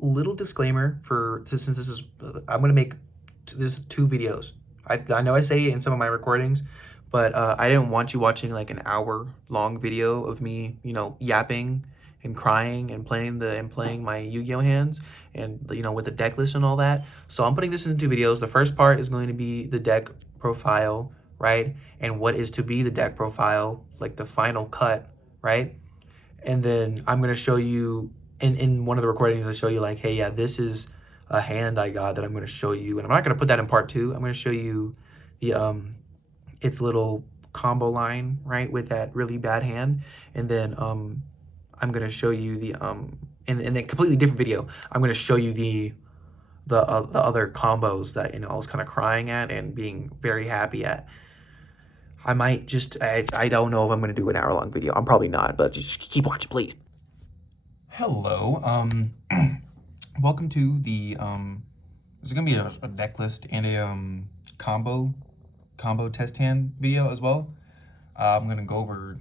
Little disclaimer for since this is I'm gonna make this 2 videos. I know I say it in some of my recordings, but I didn't want you watching like an hour long video of me, yapping and crying and playing my Yu-Gi-Oh hands and with the deck list and all that. So I'm putting this into 2 videos. The first part is going to be the deck profile, right? And what is to be the deck profile, like the final cut, right? And then I'm gonna show you in one of the recordings. I show you like, hey, yeah, this is a hand I got that I'm gonna show you, and I'm not gonna put that in part 2. I'm gonna show you the its little combo line, right, with that really bad hand, and then I'm gonna show you the in a completely different video. I'm gonna show you the other combos that I was kind of crying at and being very happy at. I might just, I don't know if I'm going to do an hour long video. I'm probably not, but just keep watching, please. Hello, welcome to the, there's going to be a deck list and a, combo test hand video as well. I'm going to go over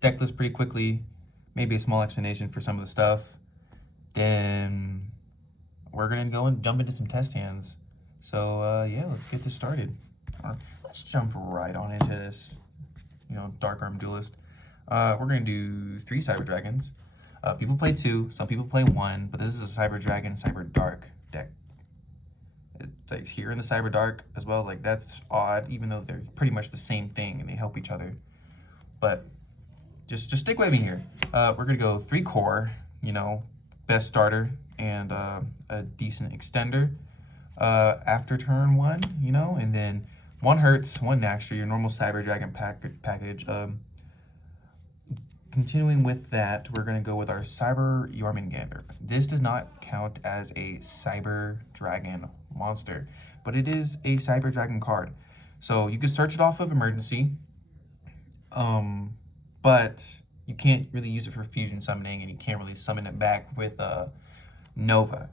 deck list pretty quickly, maybe a small explanation for some of the stuff. Then we're going to go and jump into some test hands. So, yeah, let's get this started. Let's jump right on into this, Dark Arm Duelist. We're going to do 3 Cyber Dragons. People play 2, some people play 1, but this is a Cyber Dragon, Cyber Dark deck. It's like here in the Cyber Dark as well. Like, that's odd, even though they're pretty much the same thing and they help each other. But just stick with me here. We're going to go 3 core, best starter and a decent extender after turn 1, and then 1 hurts, 1 extra, your normal Cyber Dragon package. Continuing with that, we're going to go with our Cyber Jormungandr. This does not count as a Cyber Dragon monster, but it is a Cyber Dragon card. So you can search it off of Emergency, but you can't really use it for fusion summoning, and you can't really summon it back with Nova.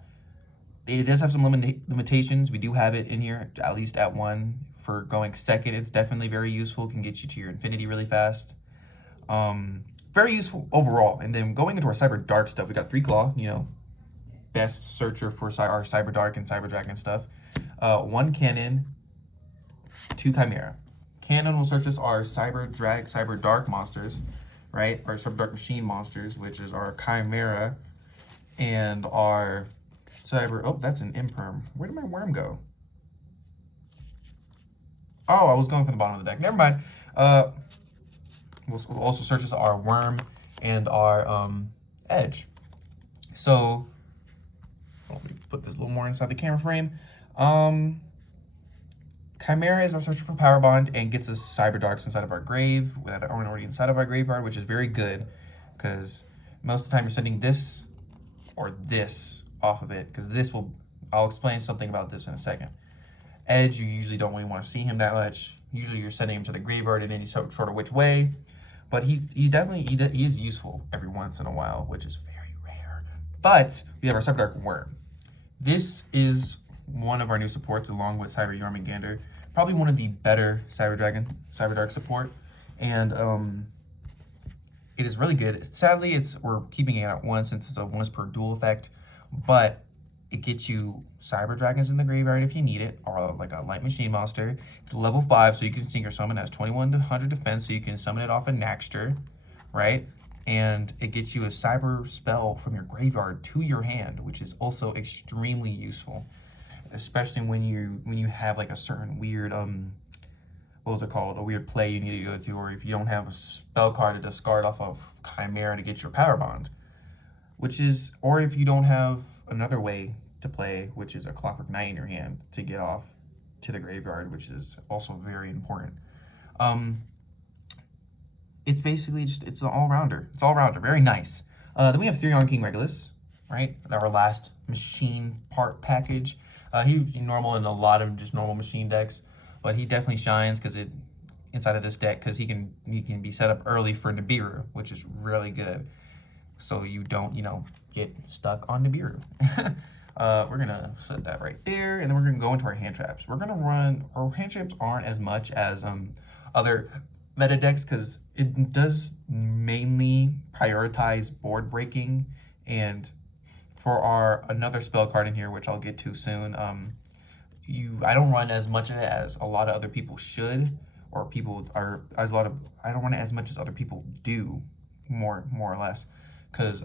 It does have some limitations. We do have it in here, at least at 1. For going second, it's definitely very useful. Can get you to your infinity really fast. Very useful overall. And then going into our Cyber Dark stuff, we got 3 Claw, best searcher for our Cyber Dark and Cyber Dragon stuff. 1 Cannon, 2 Chimera. Cannon will search us our Cyber Dark monsters, right? Our Cyber Dark Machine monsters, which is our Chimera and our oh, that's an Imperm. Where did my worm go? Oh, I was going from the bottom of the deck. Never mind. We'll also search as our worm and our edge. So let me put this a little more inside the camera frame. Chimera is our searcher for Power Bond and gets us Cyber Darks inside of our grave that aren't already inside of our graveyard, which is very good because most of the time you're sending this or this off of it, because I'll explain something about this in a second. Edge, you usually don't really want to see him that much. Usually you're sending him to the graveyard in any sort of which way, but he's definitely, he is useful every once in a while, which is very rare. But we have our Cyber Dark Worm. This is one of our new supports along with Cyber Jormungandr, probably one of the better Cyber Dark support, and it is really good. Sadly, we're keeping it at 1 since it's a 1 per dual effect, but it gets you Cyber Dragons in the graveyard if you need it, or like a light machine monster. It's level 5, so you can Synchro Summon. It has 21 to 100 defense, so you can summon it off a Naxter, right? And it gets you a Cyber spell from your graveyard to your hand, which is also extremely useful, especially when you have like a certain weird what was it called? A weird play you need to go to, or if you don't have a spell card to discard off of Chimera to get your Power Bond, or if you don't have another way to play, which is a Clockwork Knight in your hand to get off to the graveyard, which is also very important. It's basically it's an all-rounder. It's all-rounder, very nice. Then we have Therion King Regulus, right? Our last machine part package. He's normal in a lot of just normal machine decks, but he definitely shines inside of this deck because he can be set up early for Nibiru, which is really good. So you don't, get stuck on Nibiru. We're gonna set that right there, and then we're gonna go into our hand traps. Our hand traps aren't as much as other meta decks because it does mainly prioritize board breaking and for our another spell card in here, which I'll get to soon. I don't run as much as a lot of other people should, or people are as a lot of I don't run it as much as other people do, more or less, because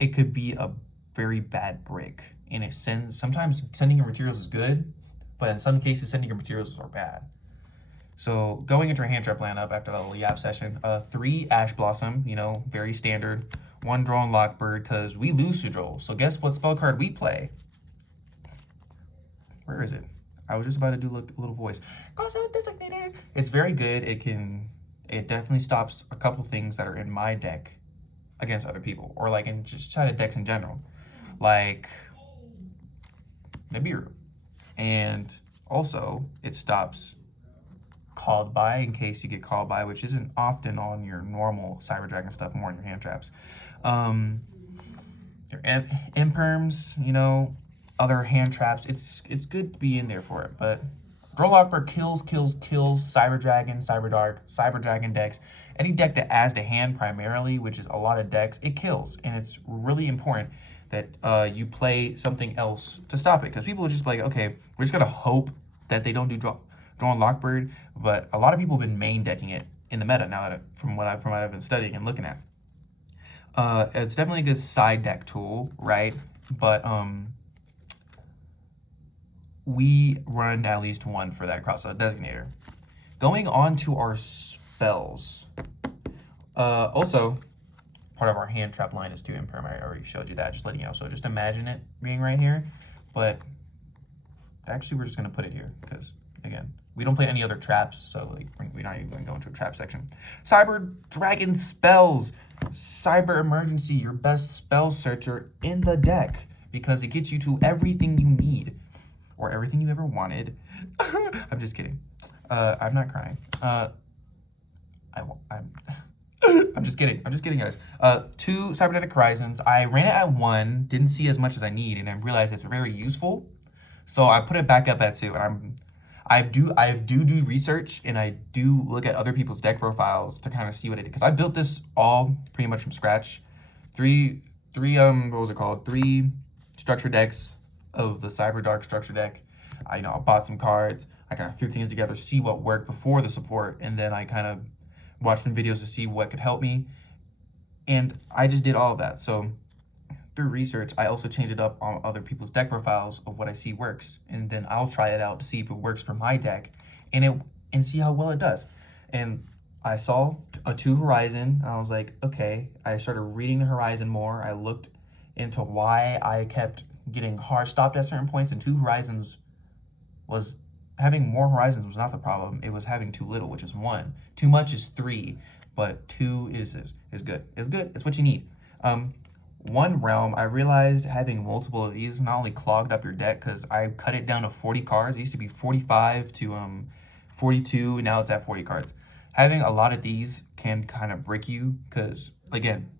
it could be a very bad brick, and sometimes sending your materials is good, but in some cases sending your materials are bad. So going into our hand trap lineup after that little yap session, 3 Ash Blossom, very standard. 1 Drawn Lockbird, because we lose to Droll. So guess what spell card we play? Where is it? I was just about to do a little voice. Crossout Designator. It's very good. It definitely stops a couple things that are in my deck against other people, or like in just China decks in general, like Nibiru. And also it stops Called By in case you get called by, which isn't often on your normal Cyber Dragon stuff, more in your hand traps. Your imperms, other hand traps. It's good to be in there for it, but Droll Lockbird kills Cyber Dragon, Cyber Dragon decks. Any deck that adds to hand primarily, which is a lot of decks, it kills, and it's really important that you play something else to stop it, because people are just like, okay, we're just gonna hope that they don't do Drawn Lockbird, but a lot of people have been main decking it in the meta now, that from what I've been studying and looking at. It's definitely a good side deck tool, right? But we run at least 1 for that Crossout Designator. Going on to our spells. Also, part of our hand trap line is 2 Imperm. I already showed you that, just letting you know. So just imagine it being right here, but actually we're just gonna put it here because, again, we don't play any other traps, so like we're not even going to go into a trap section. Cyber Dragon spells. Cyber Emergency, your best spell searcher in the deck, because it gets you to everything you need, or everything you ever wanted. I'm just kidding. I'm not crying. I'm just kidding. I'm just kidding, guys. 2 Cybernetic Horizons. I ran it at 1, didn't see as much as I need, and I realized it's very useful. So I put it back up at 2, and I do research, and I do look at other people's deck profiles to kind of see what it is, because I built this all pretty much from scratch. Three what was it called? 3 structure decks of the cyberdark structure deck. I bought some cards. I kind of threw things together, see what worked before the support, and then I kind of watched some videos to see what could help me, and I just did all of that. So through research, I also changed it up on other people's deck profiles of what I see works, and then I'll try it out to see if it works for my deck, and see how well it does. And I saw a 2 Horizon, and I was like, okay. I started reading the Horizon more. I looked into why I kept getting hard stopped at certain points, and 2 Horizons was having more Horizons was not the problem. It was having too little, which is 1. Too much is 3, but 2 is good. It's good. It's what you need. 1 realm, I realized having multiple of these not only clogged up your deck, because I cut it down to 40 cards. It used to be 45 to 42, now it's at 40 cards. Having a lot of these can kind of break you, because, again,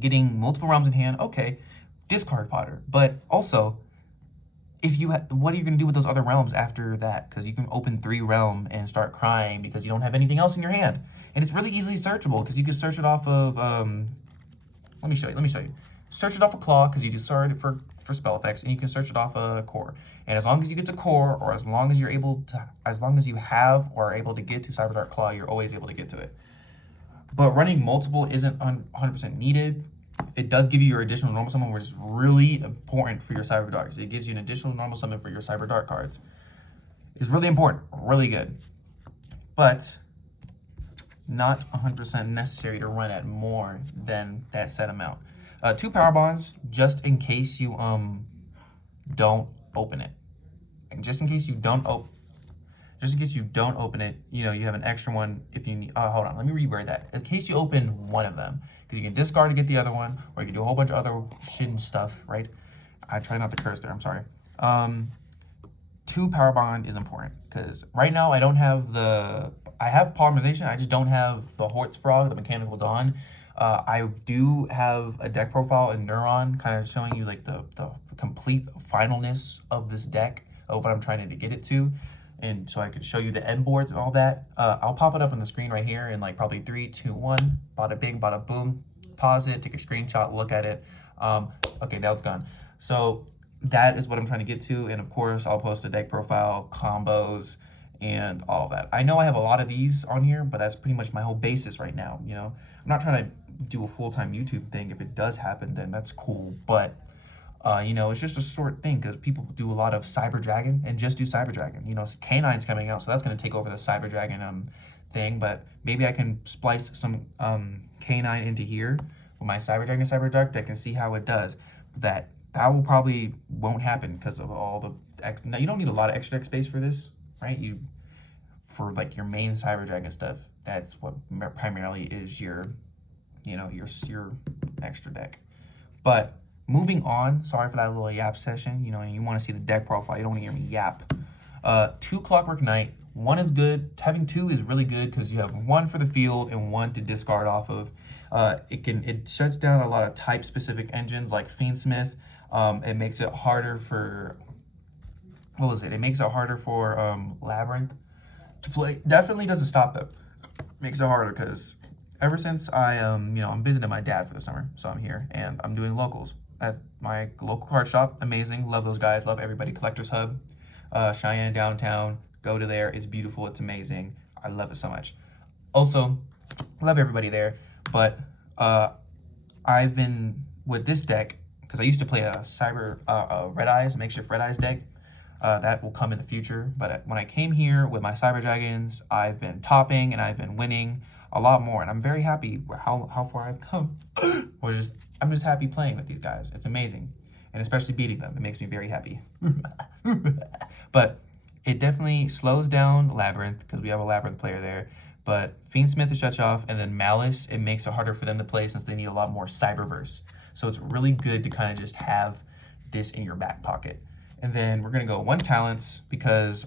getting multiple realms in hand, okay, discard fodder. But also, what are you going to do with those other realms after that? Because you can open 3 realm and start crying because you don't have anything else in your hand. And it's really easily searchable, because you can search it off of... Let me show you. Search it off a claw, because you just search it for spell effects, and you can search it off a core. And as long as you get to core, or as long as you have or are able to get to Cyberdark Claw, you're always able to get to it. But running multiple isn't 100% needed. It does give you your additional normal summon, which is really important for your Cyberdarks. It gives you an additional normal summon for your Cyberdark cards. It's really important, really good. But not 100% necessary to run at more than that set amount. 2 power bonds, just in case you don't open it, and just in case you don't open it, you have an extra one if you need. Hold on, let me reword that. In case you open one of them, because you can discard to get the other one, or you can do a whole bunch of other shit and stuff, right? I try not to curse there. I'm sorry. 2 power bond is important, because right now I have polymerization. I just don't have the Hort's Frog, the Mechanical Dawn. I do have a deck profile in Neuron, kind of showing you like the complete finalness of this deck, of what I'm trying to get it to, and so I could show you the end boards and all that. I'll pop it up on the screen right here in like probably 3, 2, 1. Bada bing, bada boom. pause it, take a screenshot, look at it. Okay, now it's gone. So that is what I'm trying to get to. And of course, I'll post a deck profile, combos, and all of that. I know I have a lot of these on here, but that's pretty much my whole basis right now. You know, I'm not trying to do a full-time YouTube thing. If it does happen, then that's cool. But you know, it's just a short thing because people do a lot of Cyber Dragon and just do Cyber Dragon. You know, K9's coming out, so that's going to take over the Cyber Dragon thing. But maybe I can splice some K9 into here with my Cyber Dragon Cyber Dark deck and see how it does. That will probably won't happen because of all the. Now you don't need a lot of extra deck space for this, right? For like your main Cyber Dragon stuff. That's what primarily is your, you know, your extra deck. But moving on, sorry for that little yap session. You know, you want to see the deck profile. You don't want to hear me yap. 2 Clockwork Knight. 1 is good. Having 2 is really good because you have 1 for the field and 1 to discard off of. It shuts down a lot of type specific engines like Fiendsmith. It makes it harder for It makes it harder for Labyrinth to play. Definitely doesn't stop it. Makes it harder because ever since I'm visiting my dad for the summer, so I'm here and I'm doing locals at my local card shop. Amazing, love those guys, love everybody. Collectors Hub, Cheyenne downtown. Go to there. It's beautiful. It's amazing. I love it so much. Also, love everybody there. But I've been with this deck because I used to play a Red Eyes, makeshift Red Eyes deck. That will come in the future. But when I came here with my Cyber Dragons, I've been topping and I've been winning a lot more, and I'm very happy how far I've come. I'm just happy playing with these guys. It's amazing, and especially beating them. It makes me very happy. But it definitely slows down Labyrinth because we have a Labyrinth player there. But Fiendsmith is shut off, and then Malice, it makes it harder for them to play since they need a lot more Cyberverse. So it's really good to kind of just have this in your back pocket. And then we're going to go 1 talents because,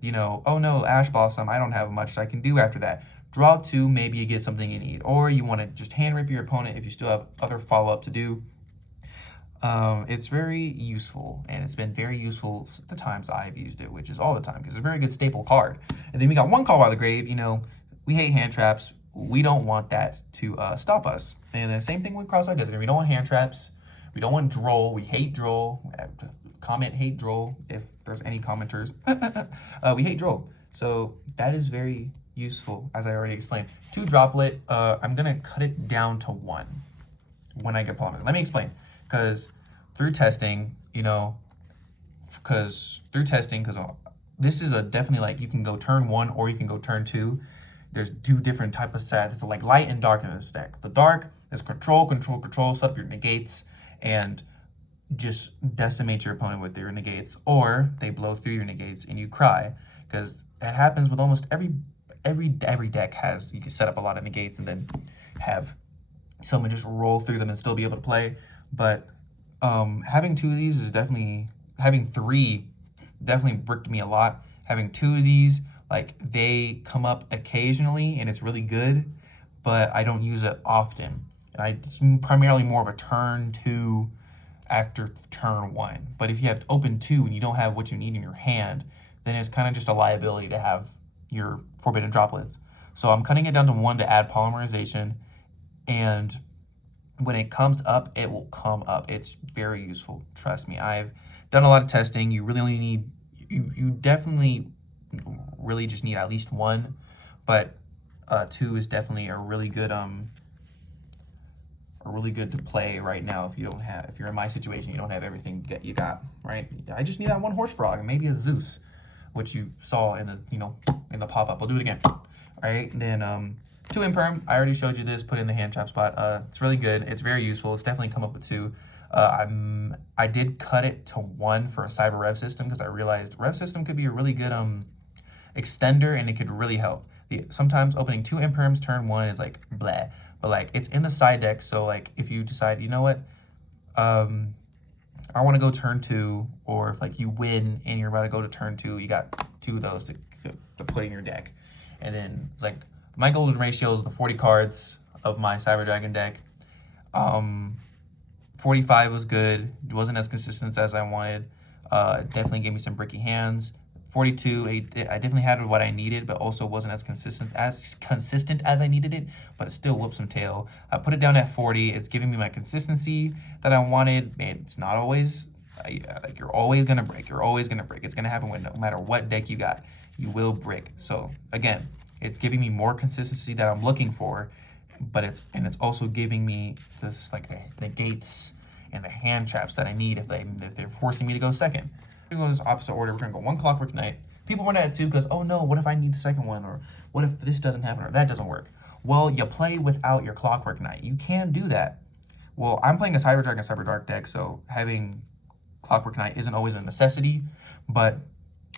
you know, oh no, Ash Blossom, I don't have much I can do after that. Draw 2, maybe you get something you need. Or you want to just hand rip your opponent if you still have other follow-up to do. It's very useful, and it's been very useful the times I've used it, which is all the time, because it's a very good staple card. And then we got 1 Call by the Grave. You know, we hate hand traps. We don't want that to stop us. And the same thing with Cross-Eyed Desert. We don't want hand traps. We don't want Droll. We hate Droll. Comment hate Droll if there's any commenters. We hate Droll. So that is very useful, as I already explained. 2 Droplet. I'm going to cut it down to 1 when I get Polymer. Let me explain. Because through testing, you know, because this is a definitely like you can go turn 1 or you can go turn 2. There's 2 different type of sets. It's like light and dark in this deck. The dark is control, set up your negates, and just decimate your opponent with your negates, or they blow through your negates and you cry, because that happens with almost every deck. You can set up a lot of negates and then have someone just roll through them and still be able to play. But having 2 of these is having 3 definitely bricked me a lot. Having 2 of these, like, they come up occasionally and it's really good, but I don't use it often. And it's primarily more of a turn 2 after turn 1. But if you have open 2 and you don't have what you need in your hand, then it's kind of just a liability to have your Forbidden Droplets. So I'm cutting it down to 1 to add polymerization, and when it comes up, it will come up. It's very useful. Trust me. I've done a lot of testing. You really only need, you definitely really just need at least 1, but 2 is definitely a really good to play right now if you're in my situation, you don't have everything that you got, right? I just need that 1 Horse Frog and maybe a Zeus, which you saw in the pop-up. I'll do it again. All right, and then 2 Imperm. I already showed you this, put in the hand trap spot. It's really good. It's very useful. It's definitely come up with 2. I did cut it to 1 for a Cyber Rev System because I realized Rev System could be a really good extender, and it could really help. Sometimes opening 2 Imperms turn 1 is like blah, but like it's in the side deck. So like if you decide, you know what, I want to go turn 2, or if like you win and you're about to go to turn 2, you got 2 of those to put in your deck. And then it's like my golden ratio is the 40 cards of my Cyber Dragon deck. 45 was good. It wasn't as consistent as I wanted. It definitely gave me some bricky hands. 42, I definitely had what I needed, but also wasn't as consistent as I needed it, but it still whooped some tail. I put it down at 40. It's giving me my consistency that I wanted. It's not always, like, you're always going to break. You're always going to break. It's going to happen no matter what deck you got. You will break. So, again, it's giving me more consistency that I'm looking for, but it's also giving me this, like, the gates and the hand traps that I need if they're forcing me to go second. We're going to go in this opposite order. We're going to go 1 Clockwork Knight. People run at it too because, oh no, what if I need the second one? Or what if this doesn't happen or that doesn't work? Well, you play without your Clockwork Knight. You can do that. Well, I'm playing a Cyber Dragon Cyber Dark deck, so having Clockwork Knight isn't always a necessity, but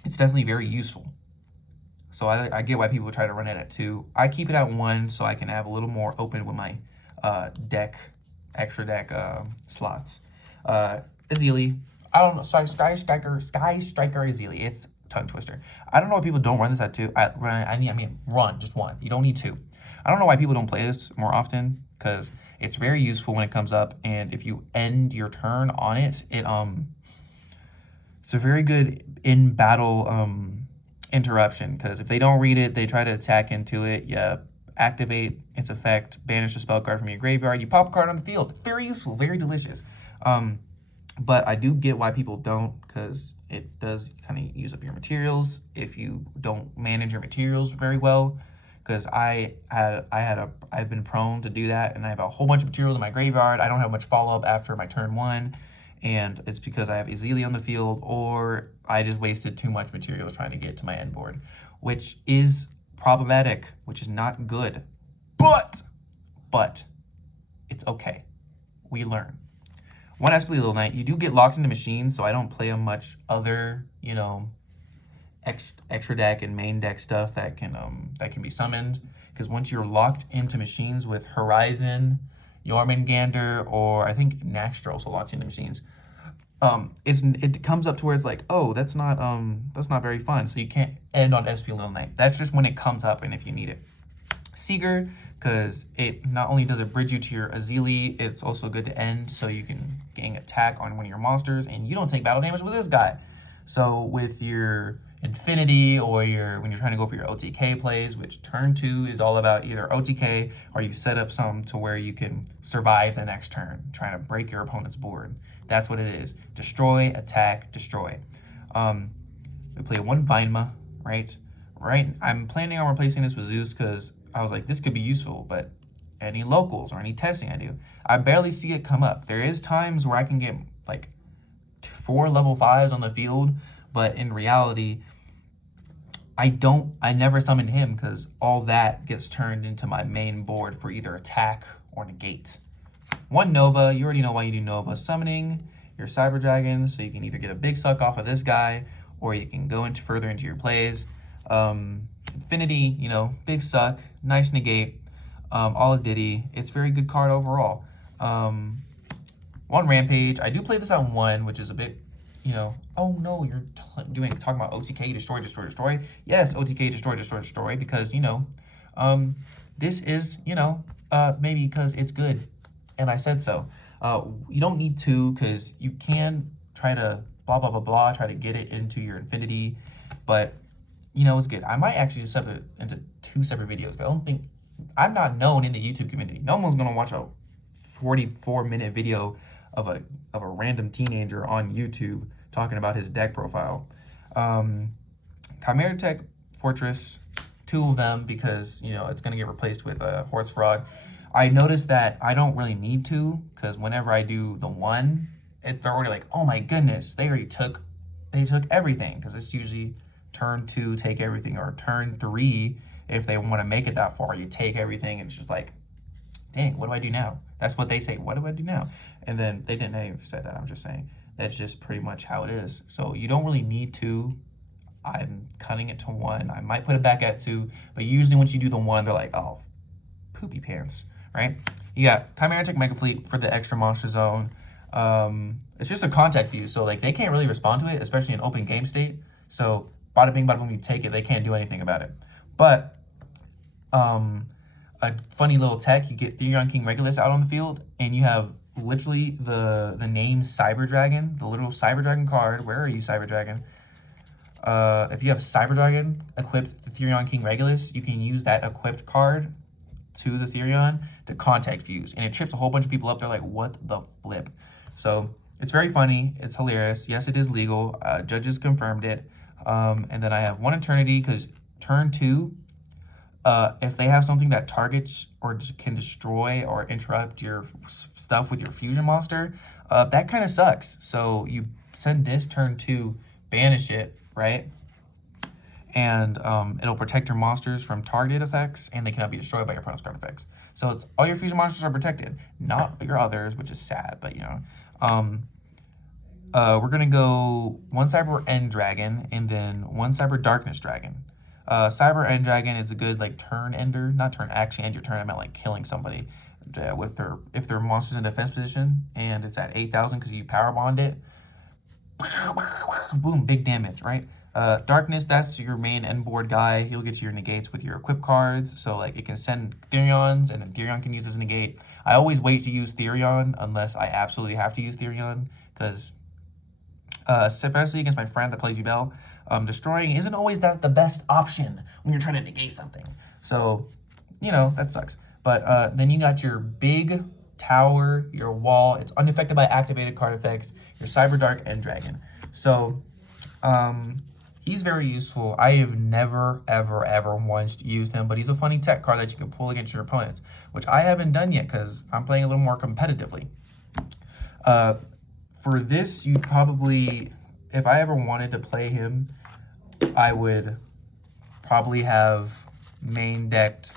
it's definitely very useful. So I get why people try to run it at 2. I keep it at 1 so I can have a little more open with my extra deck slots. Azili. I don't know. Sky Striker Azili. It's tongue twister. I don't know why people don't run this at 2. Run just 1. You don't need 2. I don't know why people don't play this more often because it's very useful when it comes up, and if you end your turn on it, it's a very good in battle interruption because if they don't read it, they try to attack into it. You activate its effect, banish a spell card from your graveyard. You pop a card on the field. It's very useful, very delicious. But I do get why people don't, because it does kind of use up your materials if you don't manage your materials very well. Because I've been prone to do that, and I have a whole bunch of materials in my graveyard. I don't have much follow up after my turn 1, and it's because I have Azili on the field, or I just wasted too much materials trying to get to my end board, which is problematic, which is not good. But it's okay. We learn. 1 Espleal Knight, you do get locked into machines, so I don't play on much other, extra deck and main deck stuff that can be summoned. Because once you're locked into machines with Horizon, Jormungandr, or I think Naxtra also locks into machines, it comes up to where it's like, oh, that's not very fun. So you can't end on Espleal Knight. That's just when it comes up and if you need it. Seeger, because it not only does it bridge you to your Azili, it's also good to end so you can gain attack on one of your monsters and you don't take battle damage with this guy. So with your Infinity or when you're trying to go for your OTK plays, which turn 2 is all about either OTK or you set up some to where you can survive the next turn, trying to break your opponent's board. That's what it is. Destroy, attack, destroy. We play 1 Vinema, right? I'm planning on replacing this with Zeus because I was like, this could be useful, but any locals or any testing I do, I barely see it come up. There is times where I can get like 4 level 5s on the field, but in reality, I never summon him because all that gets turned into my main board for either attack or negate. 1 Nova, you already know why you do Nova. Summoning your Cyber Dragons, so you can either get a big suck off of this guy, or you can go further into your plays. Infinity, big suck, nice negate, all a ditty. It's a very good card overall. 1 Rampage. I do play this on 1, which is a bit, oh no, you're talking about OTK, destroy. Yes, OTK, destroy, because, this is, maybe because it's good, and I said so. You don't need 2, because you can try to try to get it into your Infinity, but it's good. I might actually just set it into 2 separate videos. I'm not known in the YouTube community. No one's gonna watch a 44-minute video of a random teenager on YouTube talking about his deck profile. Chimera Tech Fortress, 2 of them because it's gonna get replaced with a Horse Frog. I noticed that I don't really need to because whenever I do the 1, they're already like, oh my goodness, they took everything, because it's usually turn 2, take everything, or turn 3, if they want to make it that far, you take everything, and it's just like, dang, what do I do now? That's what they say, what do I do now? And then they didn't even say that, I'm just saying, that's just pretty much how it is. So you don't really need 2. I'm cutting it to 1. I might put it back at 2, but usually once you do the 1, they're like, oh, poopy pants, right? You got Chimera Tech Mega Fleet for the extra monster zone. It's just a contact view, so like they can't really respond to it, especially in open game state. So bada bing, bada boom, you take it, they can't do anything about it. But a funny little tech, you get Theon King Regulus out on the field, and you have literally the name Cyber Dragon, the little Cyber Dragon card. Where are you, Cyber Dragon? If you have Cyber Dragon equipped the Therion King Regulus, you can use that equipped card to the Therion to contact fuse, and it trips a whole bunch of people up. They're like, what the flip? So it's very funny. It's hilarious. Yes, it is legal. Judges confirmed it. And then I have one Eternity because turn 2, if they have something that targets or can destroy or interrupt your stuff with your fusion monster, that kind of sucks. So you send this turn 2, banish it, right? And it'll protect your monsters from targeted effects, and they cannot be destroyed by your opponent's card effects. So it's all your fusion monsters are protected, not your others, which is sad, but you know. We're gonna go 1 Cyber End Dragon and then 1 Cyber Darkness Dragon. Cyber End Dragon is a good like turn ender, not turn actually end your turn. I meant like killing somebody with their if their monster's in defense position and it's at 8,000 because you power bond it. Boom, big damage, right? Darkness, that's your main end board guy. He'll get you your negates with your equip cards. So like it can send Therions and then Therion can use as a negate. I always wait to use Therion unless I absolutely have to use Therion because especially against my friend that plays Yubel, destroying isn't always the best option when you're trying to negate something. So, you know, that sucks. But then you got your big tower, your wall. It's unaffected by activated card effects. Your Cyber Dark End Dragon. So, he's very useful. I have never, ever once used him, but he's a funny tech card that you can pull against your opponents, which I haven't done yet because I'm playing a little more competitively. For this, you'd probably, if I ever wanted to play him, I would probably have main decked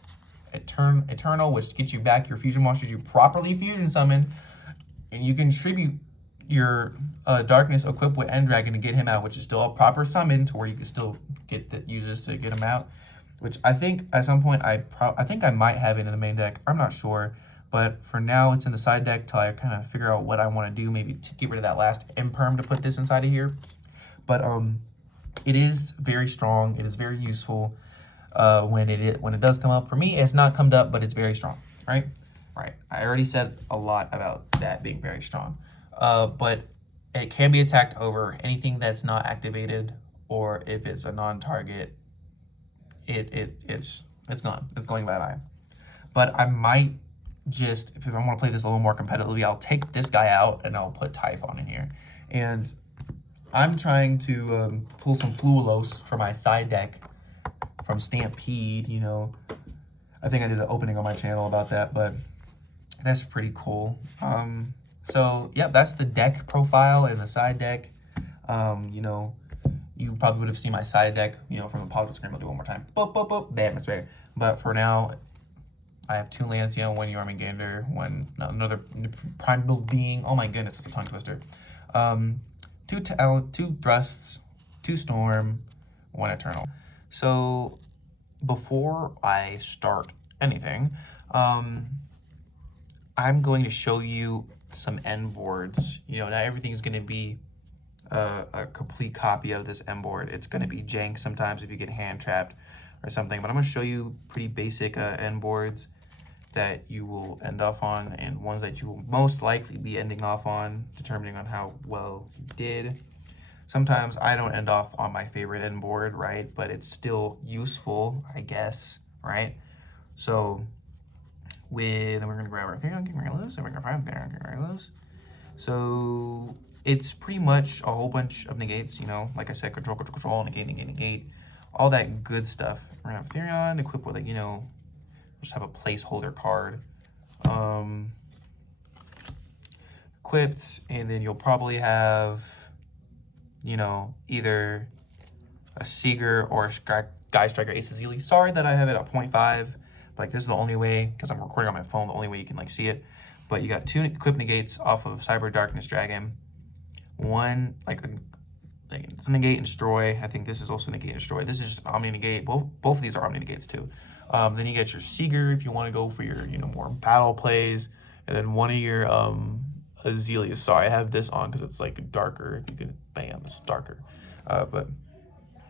Eternal, which gets you back your fusion monsters you properly fusion summon, and you can tribute your Darkness equipped with End Dragon to get him out, which is still a proper summon to where you can still get the uses to get him out, which I think at some point I think I might have it in the main deck. I'm not sure. But for now, it's in the side deck till I kind of figure out what I want to do, maybe to get rid of that last imperm to put this inside of here. But it is very strong. It is very useful when it does come up. For me, it's not come up, but it's very strong, right? Right. I already said a lot about that being very strong. But it can be attacked over anything that's not activated, or if it's a non-target, it's gone. It's going bye-bye. But I might just, if I want to play this a little more competitively, I'll take this guy out and I'll put Typhon in here. And I'm trying to pull some Fluilos for my side deck from Stampede, you know. I think I did an opening on my channel about that, but that's pretty cool. So, yeah, that's the deck profile and the side deck. You know, you probably would have seen my side deck, you know, from the positive screen. I'll do it one more time. Boop, boop, boop. Bam, it's right. But for now, I have 2 Lancia, 1 Jormungandr, another Primal Being. Oh my goodness, it's a tongue twister. 2 Thrusts, 2 Storm, 1 Eternal. So before I start anything, I'm going to show you some end boards. You know, not everything is going to be a complete copy of this end board. It's going to be jank sometimes if you get hand trapped or something, but I'm going to show you pretty basic end boards that you will end off on, and ones that you will most likely be ending off on, determining on how well you did. Sometimes I don't end off on my favorite end board, right? But it's still useful, I guess, right? So then we're gonna grab our Therion King Regulus, and we're gonna find Therion King Regulus. So it's pretty much a whole bunch of negates, you know, like I said, control, negate, all that good stuff. We're gonna have Therion equipped with, like, you know, just have a placeholder card equipped, and then you'll probably have, you know, either a Seeger or a Guy Striker Ace Azili. Sorry that I have it at 0.5. Like, this is the only way, because I'm recording on my phone, the only way you can, like, see it. But you got 2 equipped negates off of Cyber Darkness Dragon. 1, like, it's a negate and destroy. I think this is also negate and destroy. This is just Omni negate. Both of these are Omni negates, too. Then you get your Seeger if you want to go for your, you know, more battle plays. And then 1 of your Azaleas. Sorry, I have this on because it's, like, darker. You can, bam, it's darker. But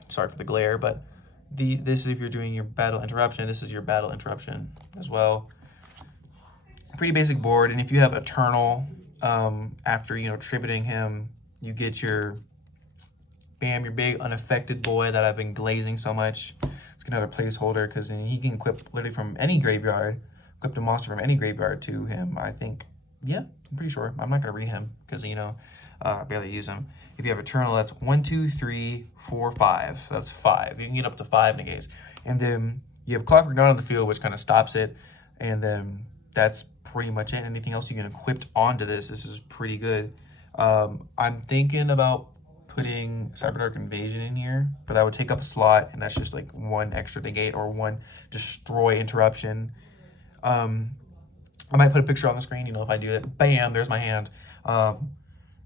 sorry for the glare, but this is if you're doing your battle interruption. This is your battle interruption as well. Pretty basic board. And if you have Eternal, after, you know, tributing him, you get your Bam, your big unaffected boy that I've been glazing so much. Let's get another placeholder because he can equip literally from any graveyard. Equip a monster from any graveyard to him, I think. Yeah, I'm pretty sure. I'm not going to read him because, you know, I barely use him. If you have Eternal, that's 1, 2, 3, 4, 5. That's 5. You can get up to 5 negates. And then you have Clockwork Knight on the field, which kind of stops it. And then that's pretty much it. Anything else you can equip onto this is pretty good. I'm thinking about putting Cyberdark Invasion in here, but that would take up a slot, and that's just like 1 extra negate or 1 destroy interruption. I might put a picture on the screen, you know, if I do it. Bam, there's my hand.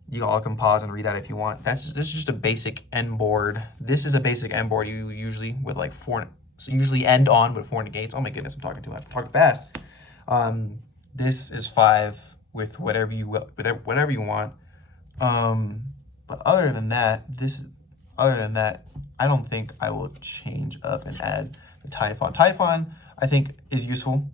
You all can pause and read that if you want. This is just a basic end board. This is a basic end board you usually with like 4, so usually end on with 4 negates. Oh my goodness, I'm talking too much. I'm talking fast. This is 5 with whatever you want. But other than that, I don't think I will change up and add the Typhon. Typhon, I think, is useful.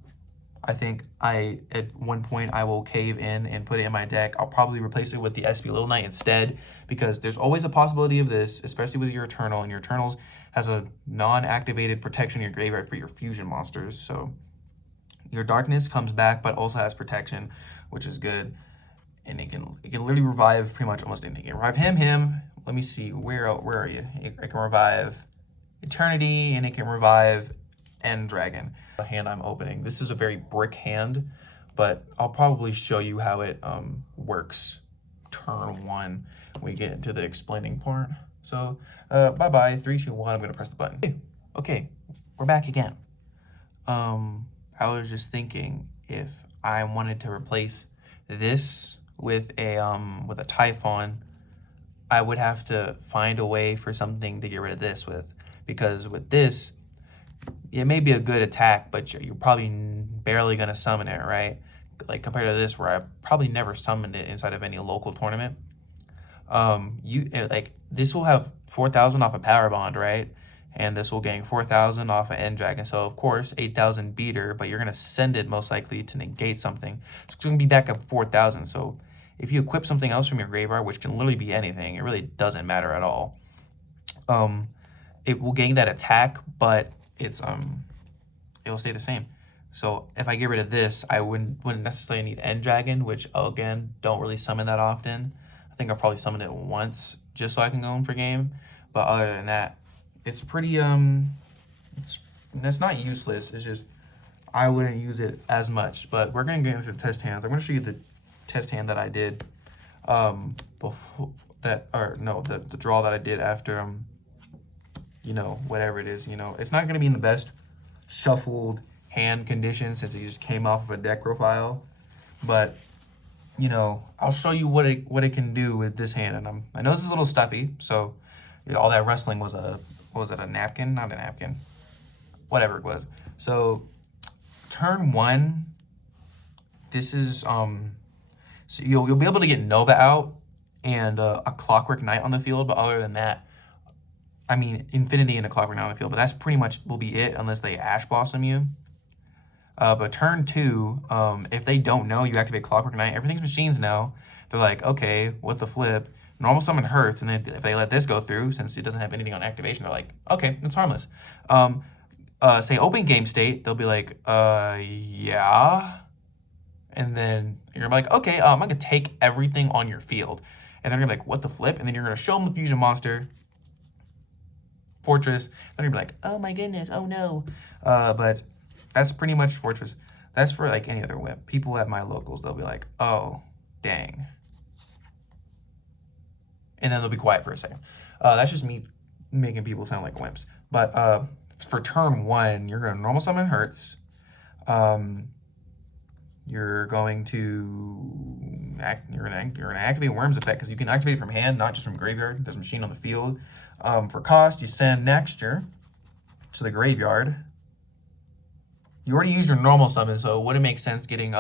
I think at one point I will cave in and put it in my deck. I'll probably replace it with the SP Little Knight instead, because there's always a possibility of this, especially with your Eternal, and your Eternals has a non-activated protection in your graveyard for your fusion monsters. So your Darkness comes back, but also has protection, which is good. And it can literally revive pretty much almost anything. It can revive him. Let me see, where are you? It can revive Eternity, and it can revive End Dragon. The hand I'm opening. This is a very brick hand, but I'll probably show you how it works turn 1 when we get into the explaining part. So bye-bye, 3, 2, 1, I'm gonna press the button. Okay, we're back again. I was just thinking if I wanted to replace this with a Typhon, I would have to find a way for something to get rid of this with, because with this, it may be a good attack, but you're probably barely going to summon it, right? Like compared to this, where I've probably never summoned it inside of any local tournament. This will have 4,000 off a Power Bond, right? And this will gain 4,000 off an End Dragon. So of course, 8,000 beater, but you're going to send it most likely to negate something. So it's going to be back up 4,000. So if you equip something else from your graveyard, which can literally be anything, it really doesn't matter at all. It will gain that attack, but it will stay the same. So if I get rid of this, I wouldn't necessarily need End Dragon, which again, don't really summon that often. I think I've probably summoned it once just so I can go in for game. But other than that, it's pretty it's not useless. It's just I wouldn't use it as much. But we're gonna get into the test hands. I'm gonna show you the test hand that I did before that, or no, the draw that I did after you know, whatever it is, you know, it's not going to be in the best shuffled hand condition since it just came off of a deck profile, but you know, I'll show you what it can do with this hand. And I know this is a little stuffy, so you know, all that wrestling was what was it, a napkin? Not a napkin, whatever it was. So turn 1, this is so you'll be able to get Nova out and a Clockwork Knight on the field, but other than that, I mean, Infinity and a Clockwork Knight on the field, but that's pretty much will be it unless they Ash Blossom you. But turn 2, if they don't know you activate Clockwork Knight, everything's machines now. They're like, okay, what the flip? Normal summon hurts, and then if they let this go through, since it doesn't have anything on activation, they're like, okay, it's harmless. Say open game state, they'll be like, yeah. And then you're like, okay, I'm gonna take everything on your field. And they're gonna be like, what the flip? And then you're gonna show them the fusion monster, Fortress. Then you're gonna be like, oh my goodness, oh no. But that's pretty much Fortress. That's for like any other whip. People at my locals, they'll be like, oh, dang. And then they'll be quiet for a second. That's just me making people sound like wimps. But for turn 1, you're gonna normal summon Hurts. You're going to activate Worm's effect, because you can activate it from hand, not just from graveyard. There's a machine on the field. For cost, you send Nexture to the graveyard. You already used your normal summon, so it wouldn't make sense getting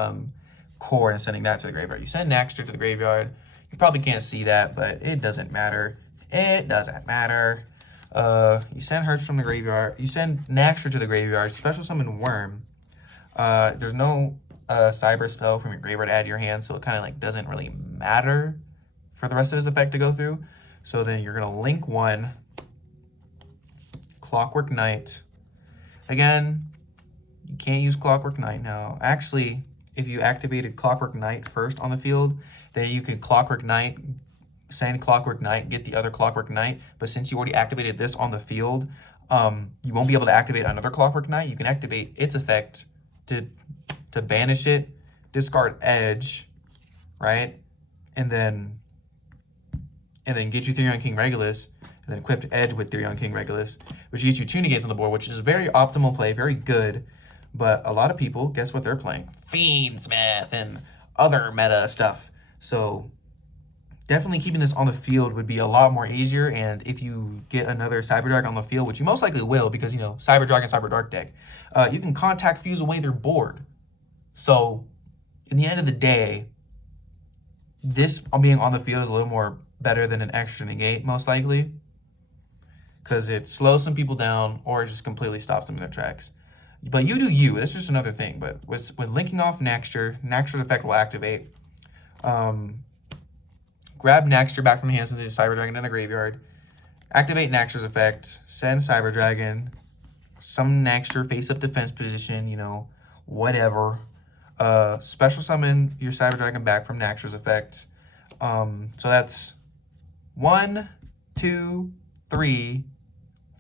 Core and sending that to the graveyard. You send Nexture to the graveyard. You probably can't see that, but it doesn't matter. It doesn't matter. You send Hurts from the graveyard. You send Nexture to the graveyard. Special summon Worm. There's no cyber spell from your graveyard to add to your hand, so it kind of like doesn't really matter for the rest of his effect to go through. So then you're gonna link 1, Clockwork Knight. Again, you can't use Clockwork Knight now. Actually, if you activated Clockwork Knight first on the field, then you can Clockwork Knight, send Clockwork Knight, get the other Clockwork Knight. But since you already activated this on the field, you won't be able to activate another Clockwork Knight. You can activate its effect to banish it, discard Edge, right? And then get you Therion King Regulus, and then equip Edge with Therion King Regulus, which gives you 2 negates on the board, which is a very optimal play, very good. But a lot of people, guess what they're playing? Fiendsmith and other meta stuff. So definitely keeping this on the field would be a lot more easier. And if you get another Cyberdark on the field, which you most likely will because, you know, Cyberdark and Cyberdark deck, you can contact fuse away their board. So in the end of the day, this being on the field is a little more better than an extra negate, most likely, because it slows some people down or it just completely stops them in their tracks. But you do you. That's just another thing. But when linking off Naxter, Naxter's effect will activate. Grab Naxter back from the hand since it's Cyber Dragon in the graveyard. Activate Naxter's effect. Send Cyber Dragon. Summon Naxter face up defense position. You know, whatever. Special summon your Cyber Dragon back from Naxter's effect. So that's 1, 2, 3,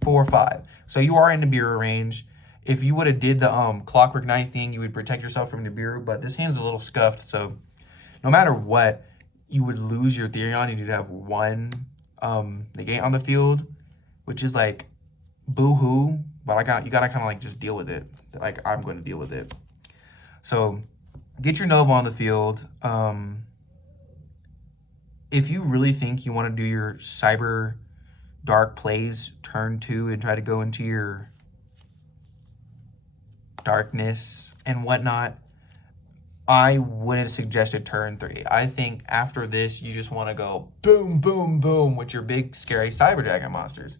4, 5. So you are in Nibiru range. If you would have did the Clockwork Knight thing, you would protect yourself from Nibiru, but this hand's a little scuffed, so no matter what, you would lose your Therion and you'd have 1 negate on the field, which is like boo-hoo, but you gotta kind of like just deal with it. Like I'm going to deal with it. So get your Nova on the field. If you really think you want to do your Cyber Dark plays turn 2 and try to go into your darkness and whatnot, I wouldn't suggest a turn 3. I think after this, you just want to go boom, boom, boom with your big, scary Cyber Dragon monsters.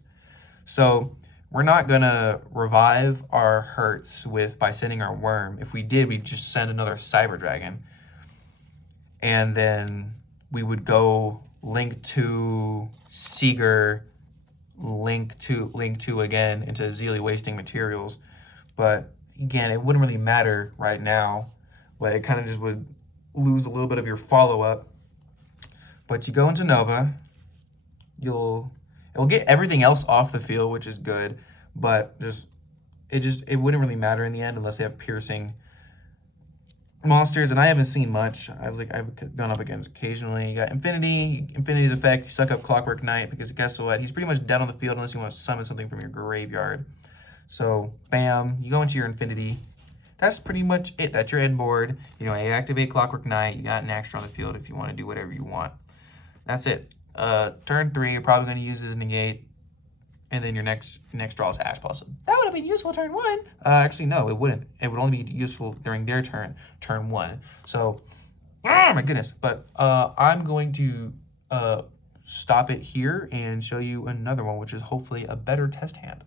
So we're not going to revive our hurts by sending our worm. If we did, we'd just send another Cyber Dragon. And then we would go link to Seeger, link to again into Zealy wasting materials. But again, it wouldn't really matter right now, but it kind of just would lose a little bit of your follow-up. But you go into Nova, it'll get everything else off the field, which is good, but it wouldn't really matter in the end unless they have piercing monsters, and I haven't seen much. I've gone up against occasionally. You got Infinity's effect, you suck up Clockwork Knight, because guess what? He's pretty much dead on the field unless you want to summon something from your graveyard. So, bam, you go into your Infinity. That's pretty much it. That's your end board. You know, you activate Clockwork Knight. You got an extra on the field if you want to do whatever you want. That's it. Turn 3, you're probably going to use this negate. And then your next draw is Ash Blossom. That would have been useful turn 1. Actually, no, it wouldn't. It would only be useful during their turn 1. So, my goodness. But I'm going to stop it here and show you another one, which is hopefully a better test hand.